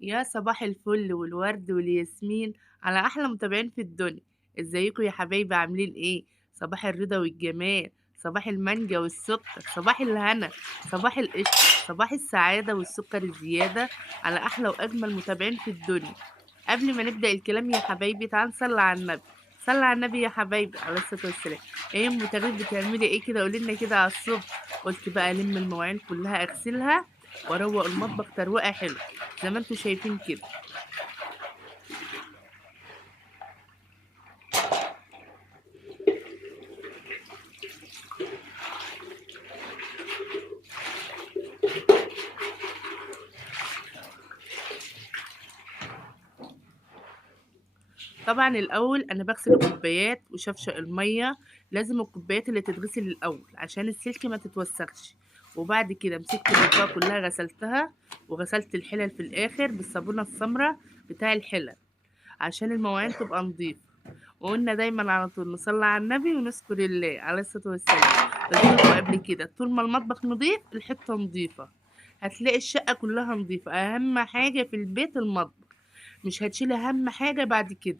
يا صباح الفل والورد والياسمين على احلى متابعين في الدنيا. ازيكم يا حبايبي؟ عاملين ايه؟ صباح الرضا والجمال، صباح المانجا والسكر، صباح الهنا، صباح القشطة، صباح السعادة والسكر الزيادة على احلى واجمل متابعين في الدنيا. قبل ما نبدأ الكلام يا حبايبي تعال نصلي على النبي. صلي على النبي يا حبايبي عليه الصلاة والسلام. ايه ام تغيب بتعملي ايه كده؟ قولي لنا كده على الصبح. قلت بقى الم المواعين كلها اغسلها واروق المطبخ تروقه حلو زي ما انتوا شايفين كده. طبعا الاول انا بغسل الكوبايات وشفشق الميه. لازم الكوبايات اللي تتغسل الاول عشان السلك ما تتوسخش. وبعد كده مسكت الاطباق كلها غسلتها، وغسلت الحلل في الاخر بالصابونه السمراء بتاع الحلل عشان المواعين تبقى نظيفه. وقلنا دايما على طول نصلي على النبي ونذكر الله عليه الصلاه والسلام. قلت لكم قبل كده طول ما المطبخ نظيف الحته نظيفه، هتلاقي الشقه كلها نظيفه. اهم حاجه في البيت المطبخ، مش هتشيل اهم حاجه بعد كده.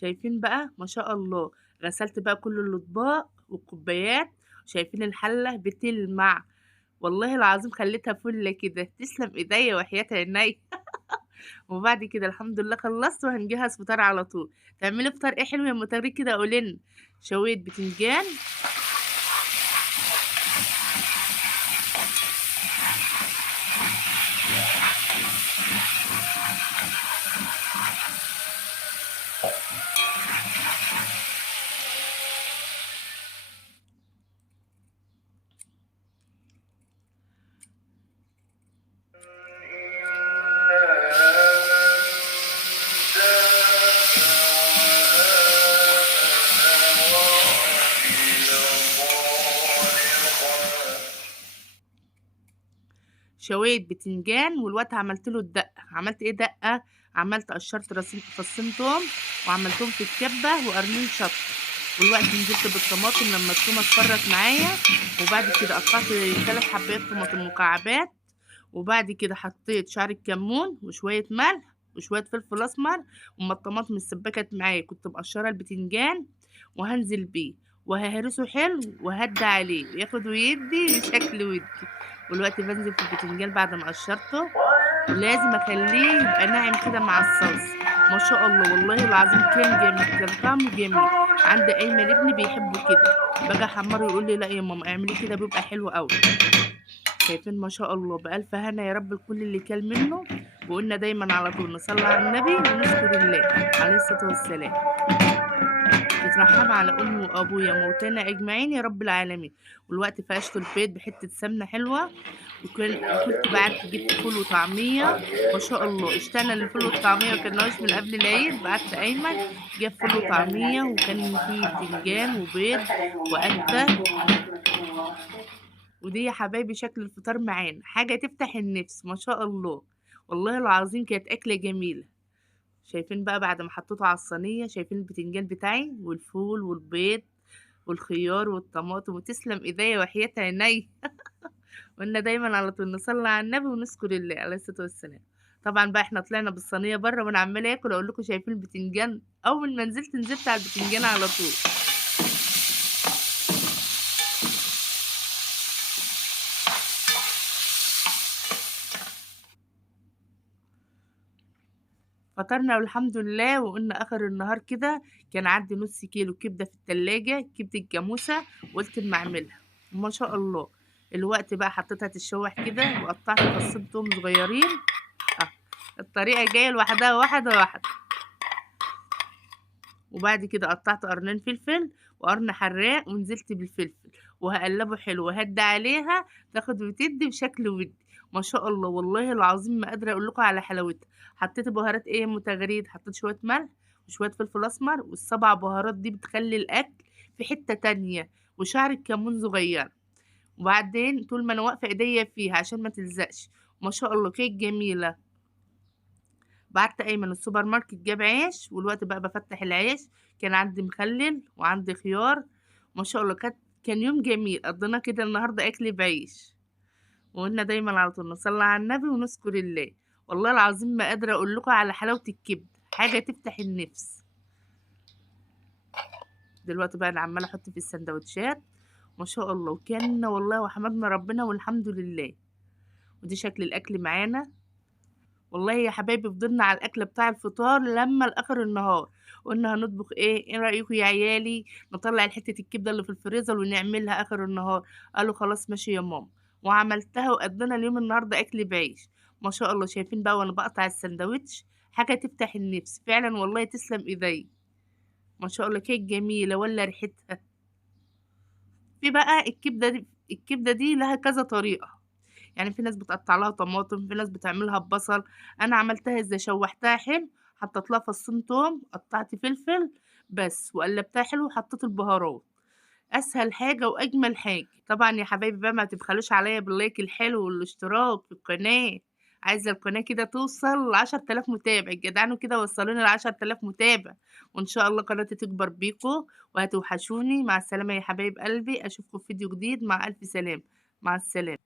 شايفين بقى ما شاء الله؟ غسلت بقى كل الاطباق والكوبايات. شايفين الحله بتلمع؟ والله العظيم خليتها فله كده. تسلم ايديا وحياة عيني. وبعد كده الحمد لله خلصت وهنجهز فطار على طول. تعملي فطار ايه حلو يا متغري كده؟ قولن. شوية بتنجان. شوية بتنجان والوقت عملت له الدقة. عملت ايه دقة؟ عملت قشرت فصين توم وعملتهم في الكبة وقرنين شطة. والوقت نزلت بالطماطم لما التومة اصفرت معايا. وبعد كده قطعت 3 حبات طماطم مكعبات. وبعد كده حطيت شعر الكمون وشوية ملح وشوية فلفل أسمر. وما الطماطم السبكت معايا كنت مقشرة البتنجان وهنزل بيه وههرسه حلو وهدى عليه ياخد ويدي بشكل ودي. والوقت بنزل في البتنجان بعد ما قشرته ولازم اخليه يبقى ناعم كده مع الصلصه. ما شاء الله والله العظيم كان جميل، كان طعمه جميل. عند ايمن ابني بيحبه كده، باجي احمره يقول لي لا يا ماما اعمليه كده بيبقى حلو قوي. شايفين ما شاء الله، بألف هنا يا رب الكل اللي كل منه. وقلنا دايما على طول نصلي على النبي ونذكر الله عليه الصلاة والسلام. تترحم على أمي وأبويا موتانا أجمعين يا رب العالمين. والوقت فقشت البيض بحتة سمنة حلوة. وكنت بعت جبت فول وطعمية. ما شاء الله اشتغلنا الفول والطعمية وكناش من قبل العيد. بعت أيمن جاب فول وطعمية، وكان فيه بتنجان وبيض وقتة. ودي يا حبايبي شكل الفطار معانا، حاجة تفتح النفس ما شاء الله. والله العظيم كانت أكلة جميلة. شايفين بقى بعد ما حطيته على الصينية، شايفين البتنجان بتاعي والفول والبيض والخيار والطماطم، وتسلم ايديا وحياة عيني. قلنا دايما على طول نصلي على النبي ونذكر الله عليه الصلاة والسلام. طبعا بقى احنا طلعنا بالصينية بره وانا عمالة اكل. اقول لكم شايفين البتنجان، اول ما نزلت على البتنجان على طول. فطرنا والحمد لله. وقلنا اخر النهار كده كان عندي نص كيلو كبده في التلاجة، كبده الجاموسه. وقلت اما اعملها. وما شاء الله الوقت بقى حطيتها تتشوح كده، وقطعت فصين توم صغيرين. اه، الطريقه جايه لوحدها واحده واحده. وبعد كده قطعت قرنين فلفل وقرن حراق، ونزلت بالفلفل وهقلبه حلو وهدي عليها تاخد وتدي بشكل ودي. ما شاء الله والله العظيم ما قادره اقول لكم على حلاوتها. حطيت بهارات ايه متغريد، حطيت شويه ملح وشويه فلفل اسمر، والسبع بهارات دي بتخلي الاكل في حته تانية. وشعر الكمون صغير. وبعدين طول ما انا واقفه ايديا فيها عشان ما تلزقش. ما شاء الله كيك جميله. بعت ايمن السوبر ماركت جاب عيش، والوقت بقى بفتح العيش. كان عندي مخلل وعندي خيار. ما شاء الله كان يوم جميل قضينا كده النهارده اكل بعيش. وقلنا دايما على طول نصلي على النبي ونذكر الله. والله العظيم ما قادره اقول لكم على حلاوه الكبد، حاجه تفتح النفس. دلوقتي بقى انا عماله احط في السندوتشات. ما شاء الله وكلنا والله وحمدنا ربنا والحمد لله. ودي شكل الاكل معانا. والله يا حبايبي فضلنا على الاكل بتاع الفطار لما لاخر النهار. قلنا هنطبخ ايه رايكم يا عيالي؟ نطلع حته الكبده اللي في الفريزر ونعملها اخر النهار. قالوا خلاص ماشي يا ماما. وعملتها وقضينا اليوم النهارده اكل بعيش. ما شاء الله شايفين بقى وانا بقطع السندوتش، حاجه تفتح النفس فعلا والله تسلم ايدي. ما شاء الله كيك جميله ولا ريحتها. في بقى الكبده دي لها كذا طريقه. يعني في ناس بتقطع لها طماطم، في ناس بتعملها ببصل. انا عملتها ازاي؟ شوحتها حلو، حطيت لها فصين توم، قطعت فلفل بس، وقلبتها حلو وحطيت البهارات. اسهل حاجه واجمل حاجه. طبعا يا حبايبي بقى ما تبخلوش عليا باللايك الحلو والاشتراك في القناه. عايزه القناه كده توصل ل10,000 متابع، جدعانوا كده وصلوني ل10,000 متابع. وان شاء الله قناتي تكبر بيكم. وهتوحشوني. مع السلامه يا حبايب قلبي، اشوفكم في فيديو جديد. مع الف سلامه. مع السلامه.